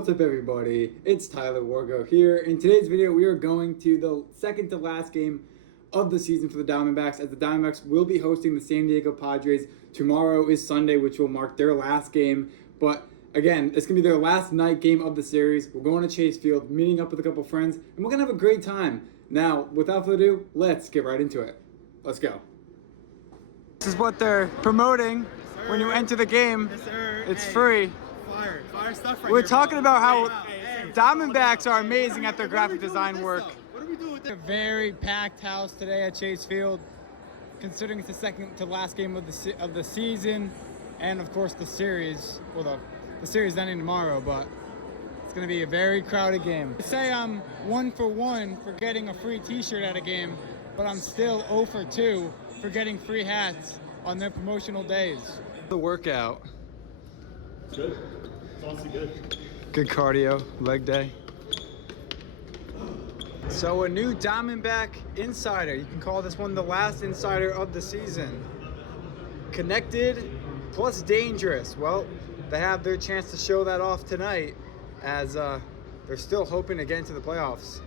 What's up, everybody? It's Tyler Wargo here. In today's video, we are going to the second to last game of the season for the Diamondbacks, as the Diamondbacks will be hosting the San Diego Padres. Tomorrow is Sunday, which will mark their last game. But again, it's going to be their last night game of the series. We're going to Chase Field, meeting up with a couple friends, and we're going to have a great time. Now, without further ado, let's get right into it. Let's go. This is what they're promoting when you enter the game. Yes, sir. It's free. Fire stuff right We're here, talking bro. about how Hey, Diamondbacks are amazing at their graphic design work. What are we doing with this? A very packed house today at Chase Field, considering it's the second to last game of the season, and of course the series. Well, the series ending tomorrow, but it's going to be a very crowded game. I say I'm 1 for 1 for getting a free T-shirt at a game, but I'm still 0 for 2 for getting free hats on their promotional days. The workout. Good. It's honestly good. Good cardio, leg day. So a new Diamondback insider. You can call this one the last insider of the season. Connected plus dangerous. Well, they have their chance to show that off tonight, as they're still hoping to get into the playoffs.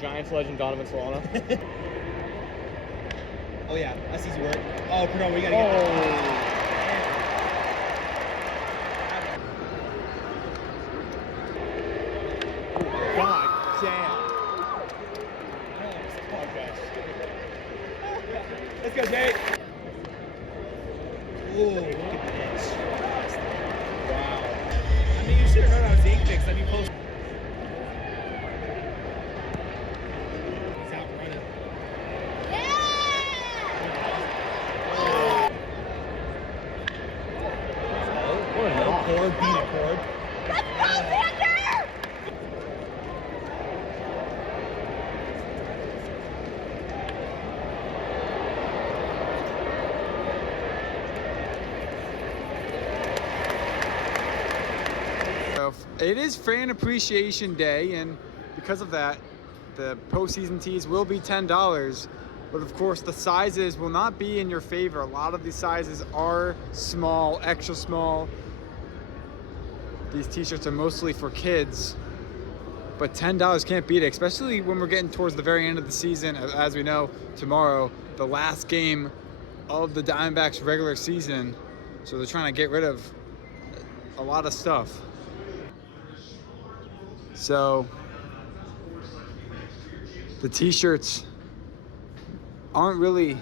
Giants legend Donovan Solano. Oh yeah, that's easy work. Oh, Perdón, we gotta get that. God damn. Oh gosh. Let's go, Jake. Ooh, look at this. Wow. I mean, you should have known I was ink fixed. I mean, close. Cord, beat it, Cord. Let's go, Xander! So it is Fan Appreciation Day, and because of that, the postseason tees will be $10. But of course, the sizes will not be in your favor. A lot of these sizes are small, extra small. These t-shirts are mostly for kids, but $10 can't beat it, especially when we're getting towards the very end of the season. As we know, tomorrow, the last game of the Diamondbacks regular season. So they're trying to get rid of a lot of stuff. So the t-shirts aren't really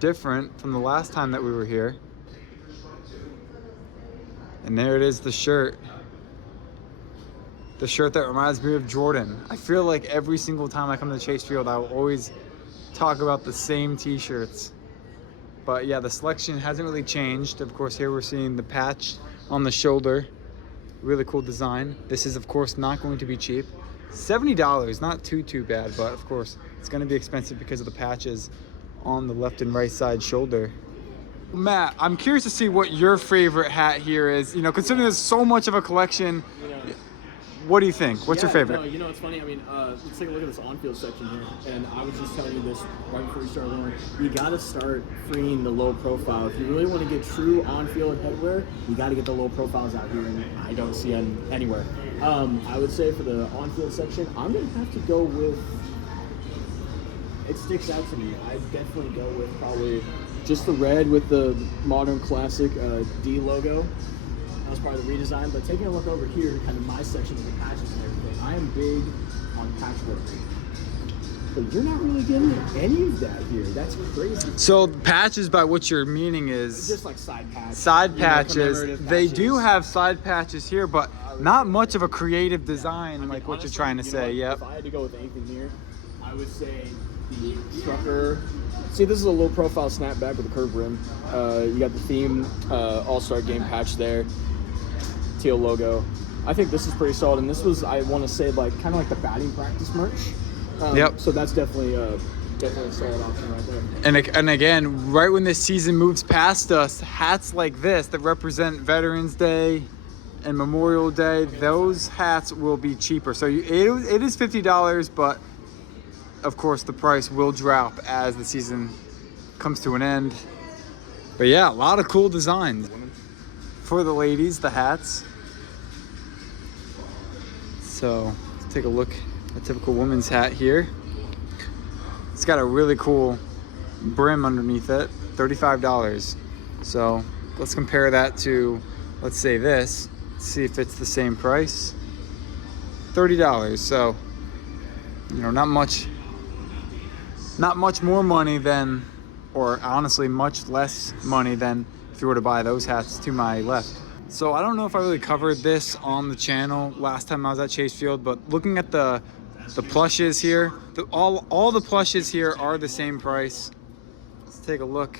different from the last time that we were here. And there it is, the shirt. The shirt that reminds me of Jordan. I feel like every single time I come to Chase Field, I will always talk about the same t-shirts. But yeah, the selection hasn't really changed. Of course, here we're seeing the patch on the shoulder. Really cool design. This is, of course, not going to be cheap. $70, not too bad, but of course, it's gonna be expensive because of the patches on the left and right side shoulder. Matt, I'm curious to see what your favorite hat here is. You know, considering there's so much of a collection, what do you think? What's your favorite? No, you know, it's funny. I mean, let's take a look at this on-field section here. And I was just telling you this right before we started going. You got to start freeing the low profile. If you really want to get true on-field headwear, you got to get the low profiles out here, and I don't see them anywhere. I would say for the on-field section, I'm going to have to go with. It sticks out to me. I'd definitely go with probably just the red with the modern classic D logo. That was probably the redesign. But taking a look over here, kind of my section with the patches and everything, I am big on patchwork. But you're not really getting any of that here. That's crazy. So patches, by what you're meaning is It's just like side patches. side patches. commemorative They patches. do have side patches here, but not much of a creative design, I mean, like what honestly, you're trying to you know say. what? Yep. If I had to go with anything here, I would say the trucker. See, this is a low profile snapback with a curved rim. You got the theme All-Star Game patch there. Teal logo. I think this is pretty solid, and this was, I want to say, like kind of like the batting practice merch. Yep. So that's definitely a solid option right there. And again, right when this season moves past us, hats like this that represent Veterans Day and Memorial Day, those hats will be cheaper. So it is $50, but of course the price will drop as the season comes to an end. But yeah, a lot of cool designs for the ladies, the hats. So let's take a look at a typical woman's hat here. It's got a really cool brim underneath it, $35. So let's compare that to, let's say this, see if it's the same price. $30. So, you know, not much more money than, or honestly much less money than if you were to buy those hats to my left. So I don't know if I really covered this on the channel last time I was at Chase Field, but looking at the plushes here, all the plushes here are the same price. Let's take a look.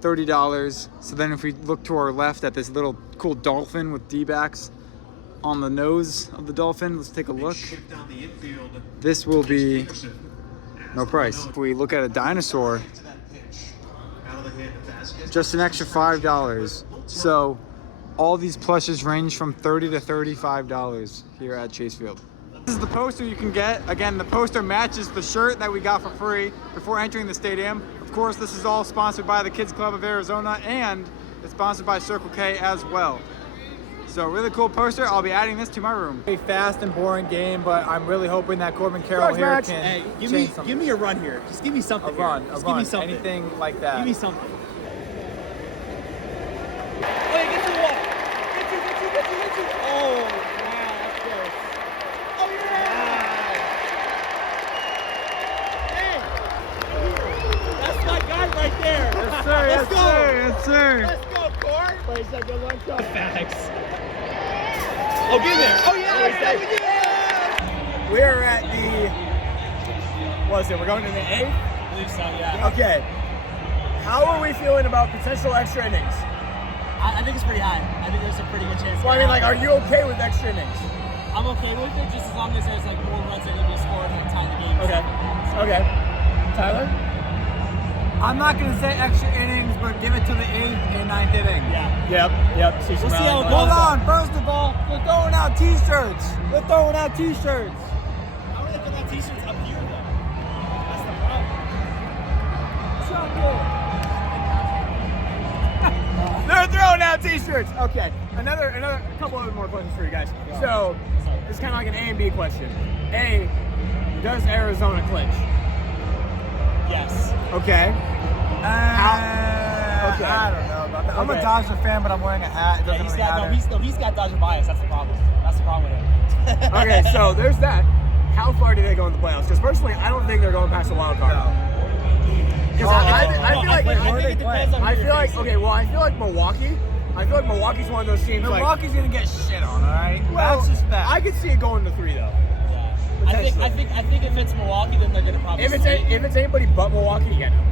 $30. So then if we look to our left at this little cool dolphin with D-backs on the nose of the dolphin, let's take a look. This will be no price. If we look at a dinosaur, just an extra $5. So all these plushes range from $30 to $35 here at Chase Field. This is the poster you can get. Again, the poster matches the shirt that we got for free before entering the stadium. Of course, this is all sponsored by the Kids Club of Arizona, and it's sponsored by Circle K as well. So really cool poster. I'll be adding this to my room. A fast and boring game, but I'm really hoping that Corbin Carroll here can Hey, change something. give me a run here. Just give me something. A run, Just a give run, me something. anything like that. Give me something. Oh, yeah, get to the wall. Get you. Oh, wow, that's close. Oh, yeah. Hey. That's my guy right there. Yes, sir. Let's Yes, go. sir. Yes, sir. Let's go, Cord. Wait a second, one shot. Facts. Oh, get in there. Oh, yeah. We're at the, what is it, we're going to the 8th? I believe so, yeah. Okay. How are we feeling about potential extra innings? I think it's pretty high. I think there's a pretty good chance. Well, I mean, like, are you okay with extra innings? I'm okay with it just as long as there's like more runs that need to be scored and time the game. Okay. Okay. Tyler? I'm not going to say extra innings, but give it to the 8th and 9th inning. Yeah. Yep. We'll see how it goes. Hold on. First of all, we're throwing out T-shirts. We're throwing out T-shirts. How are they putting that t-shirts up here though? That's the problem. They're throwing out T-shirts. Okay. Another couple of more questions for you guys. So, it's kind of like an A and B question. A, does Arizona clinch? Yes. Okay. Okay. I don't know about that. I'm a Okay. Dodger fan, but I'm wearing a hat. It Yeah, doesn't he's really got matter. he's got Dodger bias. That's the problem. That's the problem with him. Okay, so there's that. How far do they go in the playoffs? Because personally, I don't think they're going past the wild card. Because I feel like I think it depends on who I you're feel like facing. okay, well, I feel like Milwaukee. I feel like Milwaukee's one of those teams. Milwaukee's gonna get shit on, all right? Well, That's just that. I could see it going to 3 though. Yeah. I think if it's Milwaukee, then they're gonna probably. If it's anybody but Milwaukee, yeah. No.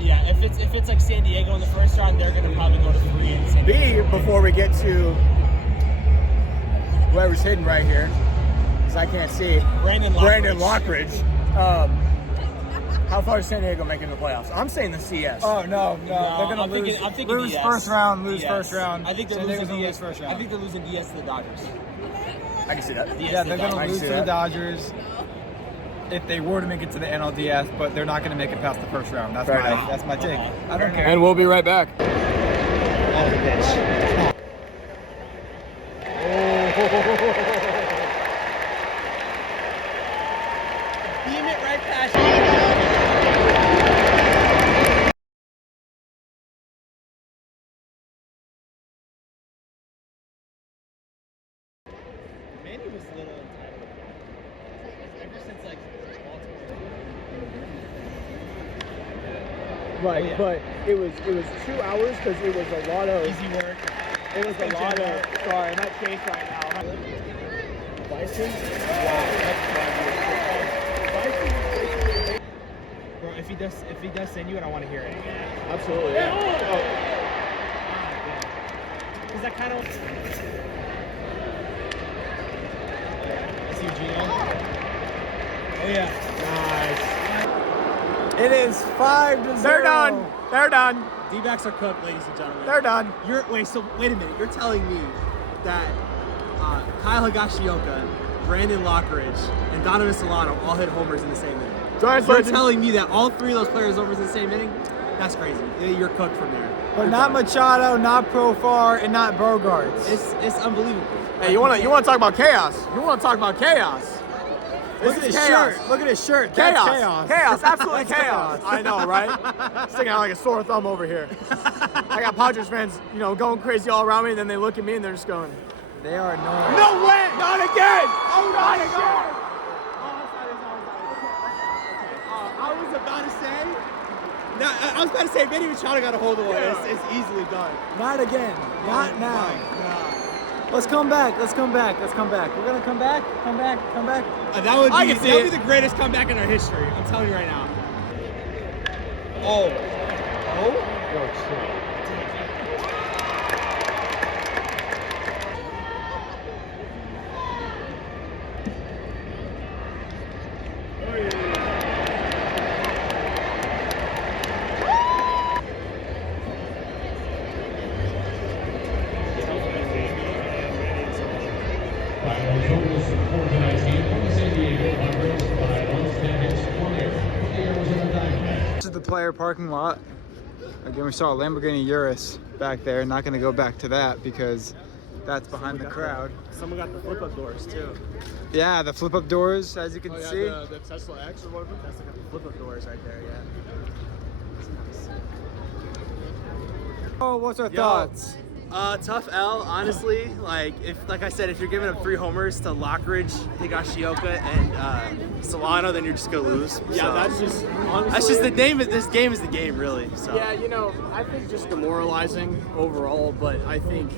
Yeah, if it's like San Diego in the first round, they're gonna probably go to 3 in San Diego. B, before we get to whoever's hidden right here, because I can't see. Brandon Lockridge. How far is San Diego making the playoffs? I'm saying the CS. Oh no, they're gonna I'm lose. thinking Lose DS. first round. Lose DS. first round. I think they're San Diego's losing gonna DS lose first round. I think they're losing DS to the Dodgers. I can see that. Yeah, they're I gonna can lose see to the that. Dodgers if they were to make it to the NLDS, but they're not gonna make it past the first round. That's Fair enough. that's my take. Okay. I don't care. And we'll be right back. Beam it right past Manny was a little entitled. Ever since like Baltimore. Right, but it was 2 hours because it was a lot of. Easy work. It was a lot of. Sorry, I'm at Chase right now. Bison? Wow, Bro, if he does send you it, I want to hear it. absolutely. Yeah. Because that kind of. Is Eugenio? Oh yeah. Nice. It is 5-0. They're done. They're done. D-backs are cooked, ladies and gentlemen. They're done. Wait a minute. You're telling me that Kyle Higashioka, Brandon Lockridge, and Donovan Solano all hit homers in the same inning. Giants You're legend. telling me that all three of those players homers in the same inning? That's crazy. You're cooked from there. But not Machado, not Profar, and not Bogarts. It's unbelievable. Hey, you wanna talk about chaos? You wanna talk about chaos? Look at This his is chaos. shirt. Look at his shirt. Chaos. That's chaos. Chaos. Absolutely That's chaos. I know, right? Sticking out like a sore thumb over here. I got Padres fans, going crazy all around me, and then they look at me and they're just going, They are annoying. "No way! Not again! Oh, not again!" I was about to say. No, I was about to say, Manny Machado got a hold of one. It's easily done. Not again. Not now. God. Let's come back. Let's come back. Let's come back. We're gonna come back. Come back. Come back. That would I be, can see that would it. be the greatest comeback in our history. I'm telling you right now. Oh. This is the player parking lot. Again, we saw a Lamborghini Urus back there. Not gonna go back to that because that's behind the crowd. Someone got the flip-up doors, too. Yeah, the flip-up doors, as you can see. The Tesla X or whatever. That's the flip-up doors right there, yeah. Oh, what's our thoughts? Tough L, honestly. Like I said, if you're giving up 3 homers to Lockridge, Higashioka, and Solano, then you're just gonna lose. Yeah, So, that's just honestly. that's just the name. This game is the game, really. So. Yeah, I think just demoralizing overall, but I think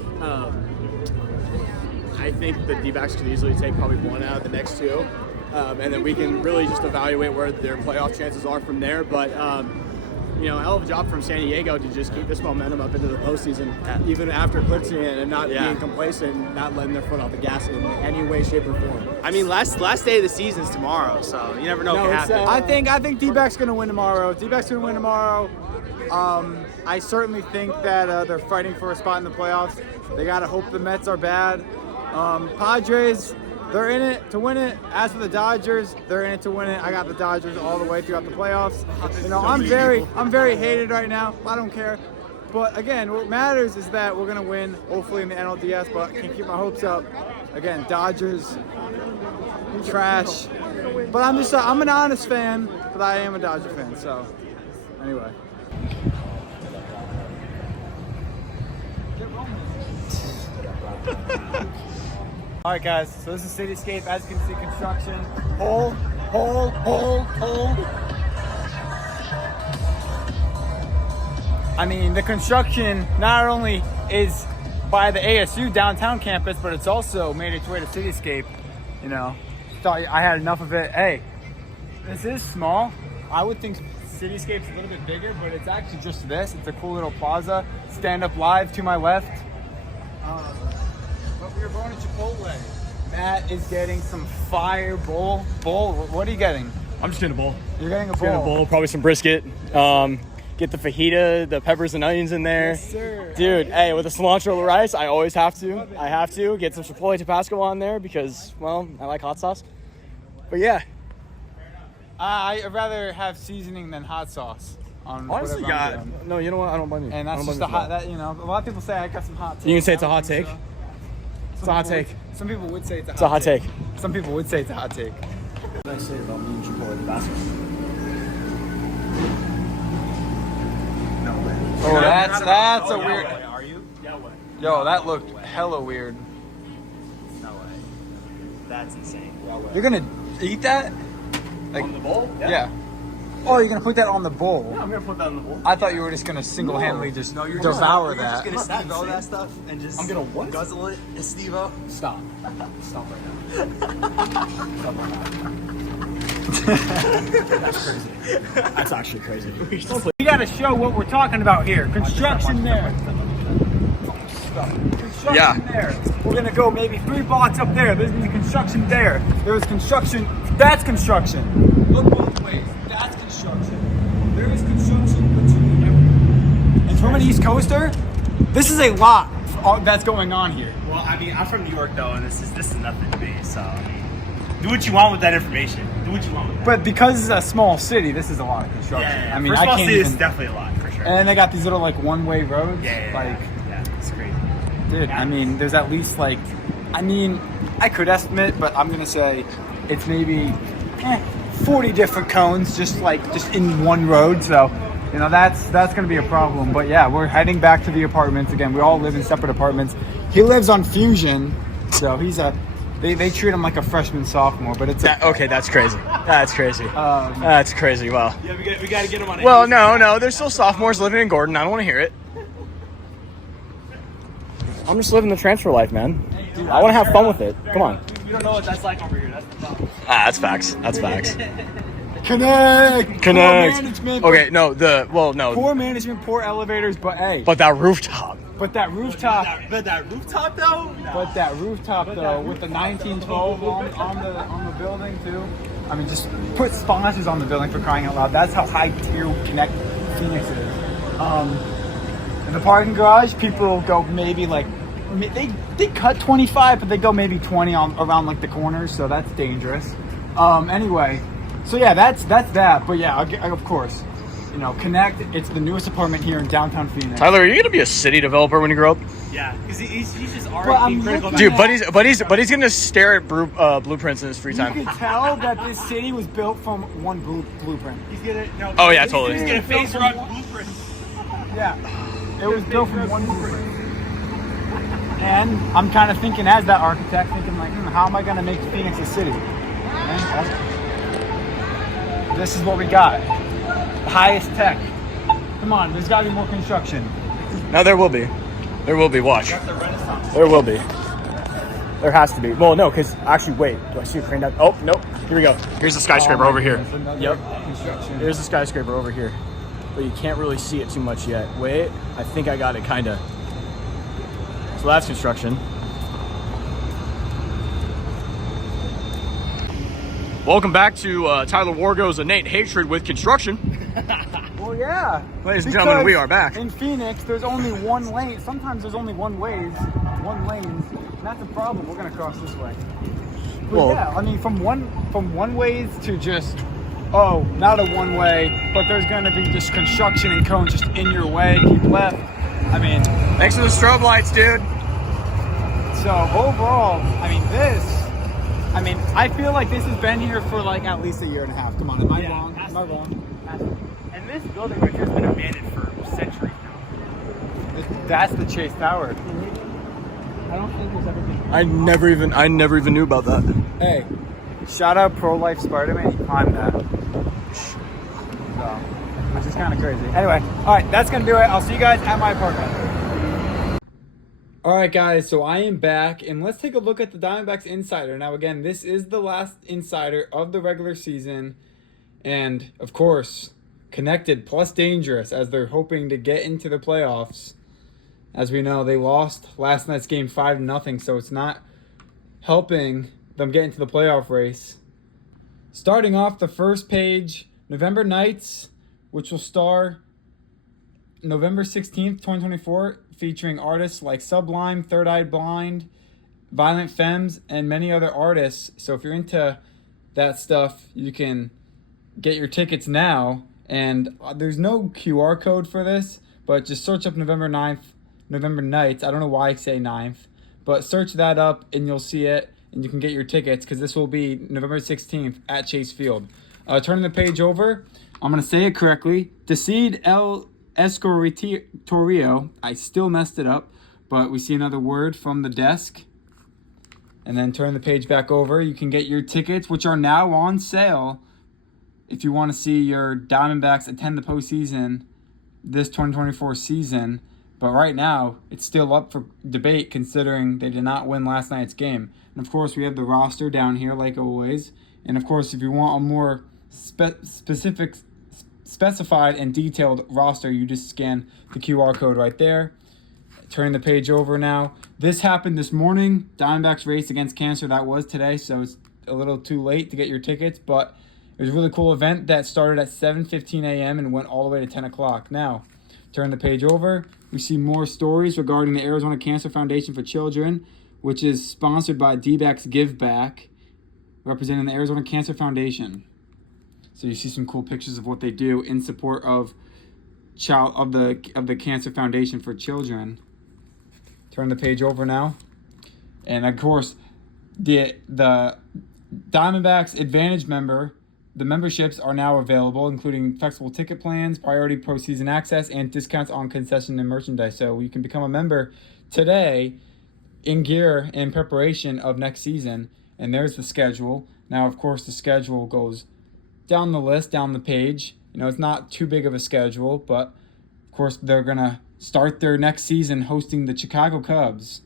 the D-backs could easily take probably 1 out of the next 2, and then we can really just evaluate where their playoff chances are from there. But hell of a job from San Diego to just keep this momentum up into the postseason, even after eclipsing it and not being complacent, not letting their foot off the gas in any way, shape, or form. I mean, last day of the season's tomorrow, so you never know what can happen. I think D-backs gonna win tomorrow. D-backs gonna win tomorrow. I certainly think that they're fighting for a spot in the playoffs. They gotta hope the Mets are bad. Padres, they're in it to win it. As for the Dodgers, they're in it to win it. I got the Dodgers all the way throughout the playoffs. I'm very hated right now. I don't care. But again, what matters is that we're gonna win, hopefully in the NLDS. But can't keep my hopes up. Again, Dodgers, trash. But I'm an honest fan, but I am a Dodger fan. So anyway. All right, guys, so this is Cityscape. As you can see, construction. Hole. I mean, the construction not only is by the ASU downtown campus, but it's also made its way to Cityscape. Thought I had enough of it. Hey, this is small. I would think Cityscape's a little bit bigger, but it's actually just this. It's a cool little plaza. Stand Up Live to my left. But we are going to Chipotle. Matt is getting some fire bowl. What are you getting? I'm just getting a bowl. You're getting a bowl. Getting a bowl, probably some brisket. Get the fajita, the peppers and onions in there. Yes, sir. Dude, hey, with the cilantro rice, I always have to. I have to get some Chipotle Tabasco on there because, well, I like hot sauce. But yeah. I'd rather have seasoning than hot sauce on Honestly, whatever I'm yeah. doing. No, you know what? I don't blame you. And I that's don't just blame a you hot. That a lot of people say I got some hot. You can say take. it's a hot take? It's a hot take. Some people would say it's a hot. It's a hot take. Some people would say it's a hot take. What did I say about me and Chipotle Tabasco? Oh, that's a weird. Are you? Yeah, what? Yo, that looked hella weird. No way. That's insane. You're gonna eat that? Like On the bowl? yeah. Oh, you're gonna put that on the bowl? I'm gonna put that on the bowl. I thought you were just gonna single-handedly just devour You're that. just gonna Steve-O that stuff and just I'm gonna what? guzzle it as Steve-O? Stop. Stop right now. That's crazy. That's actually crazy. We gotta show what we're talking about here. Construction there. Construction there. We're gonna go maybe 3 blocks up there. There's gonna be construction there. There was construction. That's construction. Look both ways. That's construction. There is construction between everything. And from an East Coaster, this is a lot that's going on here. Well, I mean, I'm from New York though, and this is nothing to me. So I mean, do what you want with that information. Do what you want with that. But because it's a small city, this is a lot of construction. Yeah. I mean, for a I small can't city, even. it's definitely a lot for sure. And then they got these little like one-way roads. Yeah, it's crazy. Dude, I mean, there's at least like, I could estimate, but I'm gonna say it's maybe 40 different cones just in one road. So, you know, that's gonna be a problem. But yeah, we're heading back to the apartments again. We all live in separate apartments. He lives on Fusion, so they treat him like a freshman sophomore. But it's Okay, that's crazy. That's crazy. That's crazy. Well. Yeah, we got to get him on. Well, no. There's still sophomores living in Gordon. I don't want to hear it. I'm just living the transfer life, man. I want to have fun with it. Come on. We don't know what that's like over here. That's the problem. That's facts. That's facts. Connect. Poor management. Okay, no. Poor management, poor elevators, but hey. But that rooftop. But that rooftop. But that rooftop though. No. But that rooftop though, with the 1912 on the building too. I mean, just put sponsors on the building for crying out loud. That's how high tier Connect Phoenix is. In the parking garage, people go maybe like they cut 25, but they go maybe 20 around like the corners, so that's dangerous. Anyway, so yeah, that's that. But yeah, of course, you know, Connect. It's the newest apartment here in downtown Phoenix. Tyler, are you gonna be a city developer when you grow up? Yeah, because he's just I'm already being critical. looking Dude, buddy's gonna stare at blueprints in his free You time. can tell that this city was built from one blueprint. He's gonna. No, Oh, yeah, he's totally. He's gonna face run blueprint. Yeah, it was built from one blueprint. And I'm kind of thinking, as that architect, thinking like, how am I gonna make Phoenix a city? And this is what we got. The highest tech. Come on, there's gotta be more construction. Now there will be. There will be. Watch. There will be. There has to be. Well, no, because actually, wait. Do I see a crane down? Oh, nope. Here we go. Here's the skyscraper over here. Yep. Construction. Here's the skyscraper over here. But you can't really see it too much yet. Wait. I think I got it, kind of. So that's construction. Welcome back to Tyler Wargo's innate hatred with construction. Well, yeah. Ladies and gentlemen, we are back. In Phoenix, there's only one lane. Sometimes there's only one lanes, and that's a problem. We're gonna cross this way. But Well, yeah, I mean, from one ways to just not a one way, but there's gonna be just construction and cones just in your way. Keep left. I mean, thanks for the strobe lights, dude. so overall, I feel like this has been here for like at least a year and a half. Come on, am I wrong? Am I wrong? And this building right here has been abandoned for centuries now. That's the Chase Tower. I don't think there's ever been. I never even knew about that. Hey, shout out pro-life Spider-Man. He climbed that. So, which is kind of crazy. Anyway, all right, that's going to do it. I'll see you guys at my apartment. All right, guys, so I am back, and let's take a look at the Diamondbacks Insider. Now, again, this is the last Insider of the regular season, and, of course, connected plus dangerous as they're hoping to get into the playoffs. As we know, they lost last night's game 5-0, so it's not helping them get into the playoff race. Starting off the first page, November Nights, which will star November 16th, 2024, featuring artists like Sublime, Third Eye Blind, Violent Femmes, and many other artists. So if you're into that stuff, you can get your tickets now. And there's no QR code for this, but just search up November Nights. I don't know why I say 9th, but search that up and you'll see it, and you can get your tickets because this will be November 16th at Chase Field. Turning the page over, I'm going to say it correctly. Decide El Escoritorio. I still messed it up, but we see another word from the desk. And then turn the page back over. You can get your tickets, which are now on sale if you want to see your Diamondbacks attend the postseason this 2024 season. But right now, it's still up for debate considering they did not win last night's game. And, of course, we have the roster down here like always. And, of course, if you want a more specified and detailed roster, you just scan the QR code right there. Turning the page over now. This happened this morning. Diamondbacks race against cancer. That was today, so it's a little too late to get your tickets. But it was a really cool event that started at 7:15 a.m. and went all the way to 10 o'clock. Now, Turn the page over. We see more stories regarding the Arizona Cancer Foundation for Children, which is sponsored by D-Backs Give Back, representing the Arizona Cancer Foundation. So you see some cool pictures of what they do in support of the Cancer Foundation for Children. Turn the page over now. And of course, the Diamondbacks Advantage member, the memberships are now available, including flexible ticket plans, priority postseason access, and discounts on concession and merchandise. So you can become a member today in gear in preparation of next season. And there's the schedule. Now, of course, the schedule goes down the list, down the page. You know, it's not too big of a schedule, but of course, they're going to start their next season hosting the Chicago Cubs.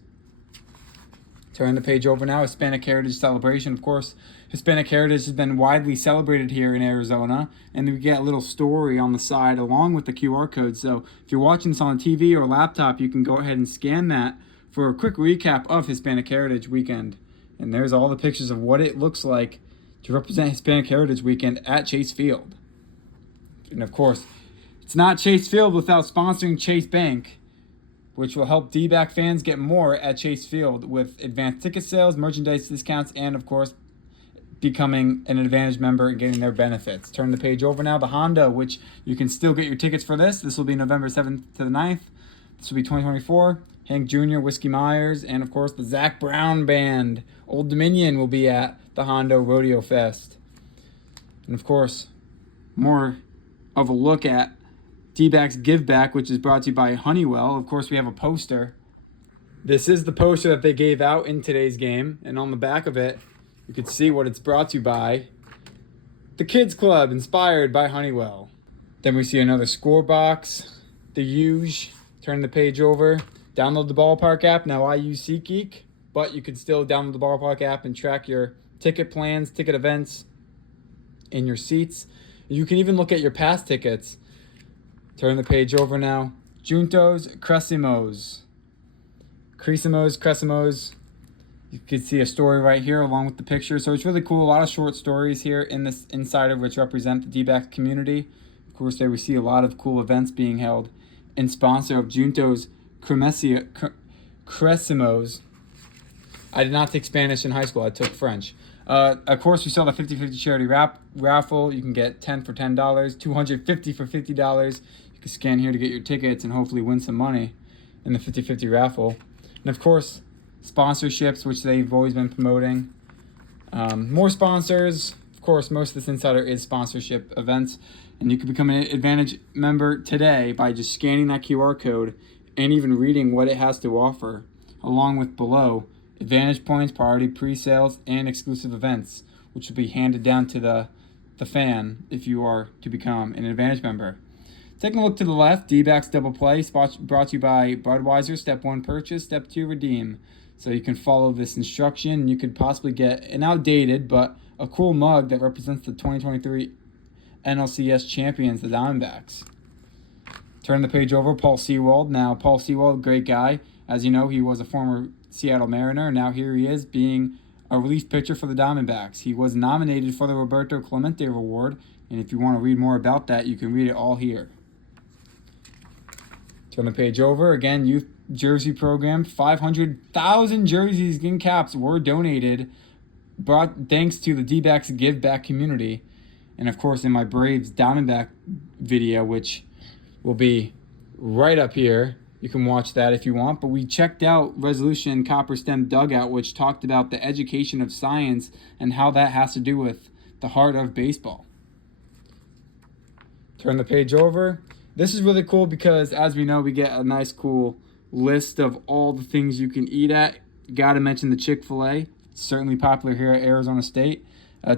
Turn the page over now. Hispanic Heritage Celebration. Of course, Hispanic Heritage has been widely celebrated here in Arizona, and we get a little story on the side along with the QR code. So if you're watching this on a TV or laptop, you can go ahead and scan that for a quick recap of Hispanic Heritage Weekend. And there's all the pictures of what it looks like to represent Hispanic Heritage Weekend at Chase Field. And of course, it's not Chase Field without sponsoring Chase Bank, which will help D-back fans get more at Chase Field with advanced ticket sales, merchandise discounts, and of course, becoming an Advantage member and getting their benefits. Turn the page over now. The Honda, which you can still get your tickets for this. This will be November 7th to the 9th. This will be 2024. Hank Jr., Whiskey Myers, and of course, the Zach Brown Band. Old Dominion will be at the Honda Rodeo Fest. And of course, more of a look at D-Backs Give Back, which is brought to you by Honeywell. Of course, we have a poster. This is the poster that they gave out in today's game, and on the back of it, you can see what it's brought to you by. The Kids Club, inspired by Honeywell. Then we see another score box. The Huge. Turn the page over. Download the Ballpark app. Now I use SeatGeek, but you can still download the Ballpark app and track your ticket plans, ticket events in your seats. You can even look at your past tickets. Turn the page over now. Juntos, Cresimos. Cresimos. You can see a story right here along with the picture. So it's really cool. A lot of short stories here in this insider which represent the D-backs community. Of course, there we see a lot of cool events being held in sponsor of Juntos, Cresimos. I did not take Spanish in high school. I took French. Of course, we saw the 50-50 charity raffle. You can get 10 for $10, 250 for $50. You can scan here to get your tickets and hopefully win some money in the 50-50 raffle. And of course, sponsorships, which they've always been promoting. More sponsors. Of course, most of this insider is sponsorship events. And you can become an Advantage member today by just scanning that QR code and even reading what it has to offer, along with below Advantage points, priority pre-sales, and exclusive events, which will be handed down to the fan if you are to become an Advantage member. Taking a look to the left, D-Backs Double Play, brought to you by Budweiser. Step 1, purchase. Step 2, redeem. So you can follow this instruction. You could possibly get an outdated but a cool mug that represents the 2023 NLCS champions, the Diamondbacks. Turn the page over, Paul Sewald. Now, Paul Sewald, great guy. As you know, he was a former Seattle Mariner. Now here he is being a relief pitcher for the Diamondbacks. He was nominated for the Roberto Clemente Award, and if you want to read more about that, you can read it all here. Turn the page over. Again, youth jersey program. 500,000 jerseys and caps were donated, thanks to the D-Backs Give Back community. And of course, in my Braves Diamondback video, which will be right up here, you can watch that if you want. But we checked out Resolution Copper Stem Dugout, which talked about the education of science and how that has to do with the heart of baseball. Turn the page over. This is really cool because, as we know, we get a nice, cool list of all the things you can eat at. Got to mention the Chick-fil-A. It's certainly popular here at Arizona State.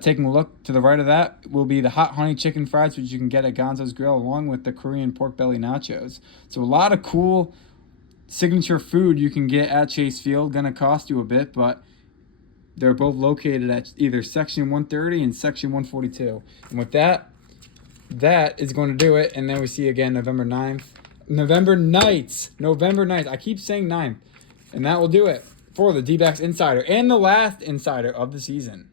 Taking a look to the right of that will be the hot honey chicken fries, which you can get at Gonzo's Grill, along with the Korean pork belly nachos. So a lot of cool signature food you can get at Chase Field. Going to cost you a bit, but they're both located at either Section 130 and Section 142. And with that, that is going to do it. And then we see again November 9th. November 9th. I keep saying 9th. And that will do it for the D-Backs Insider and the last Insider of the season.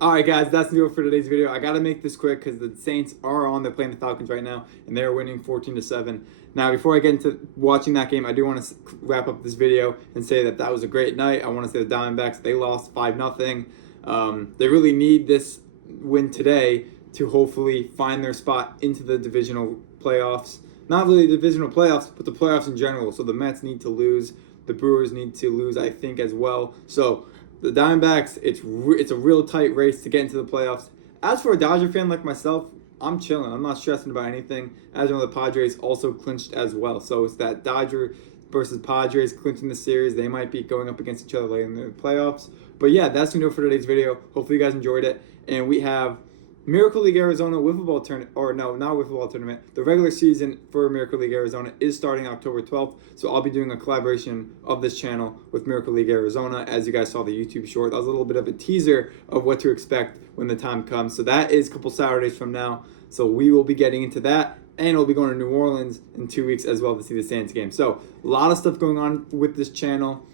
All right, guys, that's the deal for today's video. I got to make this quick because the Saints are on. They're playing the Falcons right now, and they're winning 14-7. Now, before I get into watching that game, I do want to wrap up this video and say that that was a great night. I want to say the Diamondbacks, they lost 5-0. They really need this win today to hopefully find their spot into the divisional playoffs. Not really the divisional playoffs, but the playoffs in general. So the Mets need to lose. The Brewers need to lose, I think, as well. So the Diamondbacks, it's a real tight race to get into the playoffs. As for a Dodger fan like myself, I'm chilling. I'm not stressing about anything. As you know, the Padres also clinched as well. So it's that Dodger versus Padres clinching the series. They might be going up against each other later in the playoffs. But yeah, that's going to do it for today's video. Hopefully you guys enjoyed it. And we have Miracle League Arizona wiffle ball tournament, or no, not wiffle ball tournament. The regular season for Miracle League Arizona is starting October 12th. So I'll be doing a collaboration of this channel with Miracle League Arizona. As you guys saw the YouTube short, that was a little bit of a teaser of what to expect when the time comes. So that is a couple Saturdays from now. So we will be getting into that. And we'll be going to New Orleans in 2 weeks as well to see the Saints game. So a lot of stuff going on with this channel.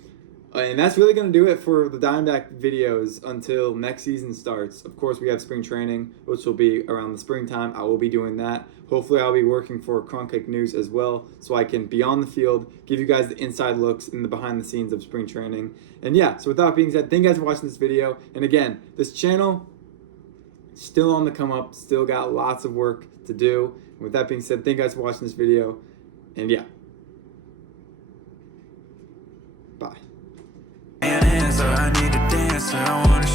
And that's really going to do it for the Diamondback videos until next season starts. Of course, we have spring training, which will be around the springtime. I will be doing that. Hopefully, I'll be working for Cronkite News as well, so I can be on the field, give you guys the inside looks and the behind the scenes of spring training. And yeah, so with that being said, thank you guys for watching this video. And again, this channel, still on the come up, still got lots of work to do. And with that being said, thank you guys for watching this video. And yeah. Bye. I need to dance, I wanna